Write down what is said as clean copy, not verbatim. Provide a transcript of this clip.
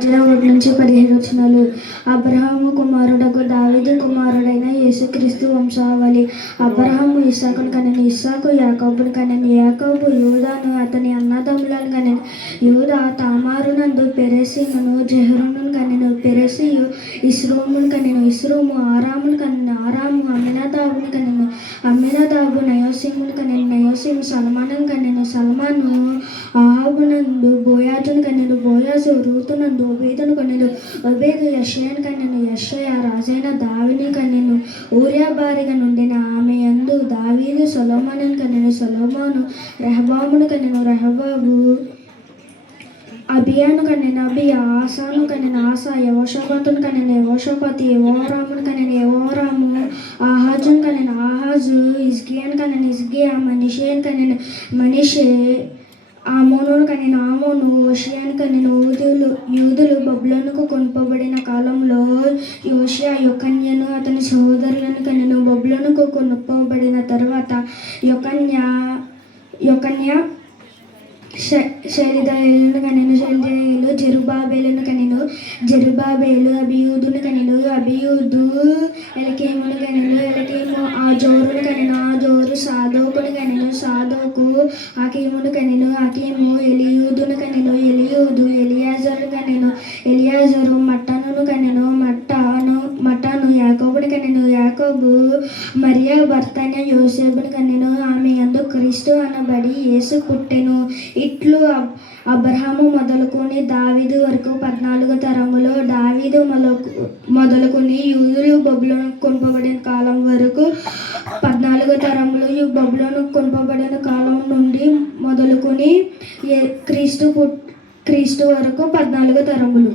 ఒకటి నుంచి 15 వచనాలు. అబ్రహాము కుమారుడగు దావీదు కుమారుడైన యేసుక్రీస్తు వంశావళి. అబ్రహాము ఇస్సాకును కనెను, ఇస్సాకు యాకోబును కనెను, యాకోబు యూదాను అతని అన్నదమ్ములను కనెను. యూదా తామారునందు పెరెసును జెహరును కనెను. పెరెసు ఇస్రోమును కనెను, ఇస్రోము ఆరామును కనెను, ఆరాము అమ్మినదాబును కనెను, అమ్మినదాబు నయోసిమును కనెను, నయోసిము సల్మానును కనెను, సల్మాను అహాబునందు బోయాజును కనెను, బోయాజు రూతునందు ఒబేదును కనెను, ఒబేదు యెషయను కనెను, యెషయ రాజైన దావీదును కనెను. ఊరియా భార్యగా నుండిన ఆమె యందు దావీదు సొలొమోనును కనెను, సొలొమోను రెహబామును కనెను, రెహబాము అబియాను కనెను, అబియా ఆసాను కనెను, ఆసా యెహోషాపాతును కనెను, యెహోషాపాతు యెహోరామును కనెను, యెహోరాము ఆహాజును కనెను, ఆహాజు హిజ్కియాను కనెను, హిజ్కియా మనష్షేను కనెను, మనష్షే ఆమోనును కనెను, ఆమోను హోషేయను కనెను. యూదులు బబులోనుకు కొనుపబడిన కాలంలో యోషియా యొకన్యను అతని సహోదరులను కనెను. బబులోనుకు కొనుపబడిన తరువాత యొకన్య షెల్తీయేలును కనెను, షెల్తీయేలు జెరుబ్బాబెలును కనెను, జెరుబ్బాబెలు అబియూదును కనెను, అబియూదు ఎలికేమును కనెను, ఎలికేము ఆజోరును కనెను, ఆజోరు సాదోకును కనెను, సాదోకు అకీమును కనెను, అకీము ఎలియూదును కనెను, ఎలియూదు ఎలియాజరును కనెను, ఎలియాజరు మట్టనును కనెను, మట్టను యాకోబును కనెను, యాకోబు మరియ భర్తైన యోసేపును కనెను. ఆమె యందు క్రీస్తు అనబడి యేసు పుట్టెను. ఇట్లు అబ్రహాము మొదలుకొని దావీదు వరకు 14 తరములు. దావీదు మొదలుకొని యూదులు బబులోనుకు కొనుపబడిన కాలం వరకు 14 తరములు. బబులోనుకు కొనుపబడిన కాలం నుండి మొదలుకొని క్రీస్తు వరకు 14 తరములు.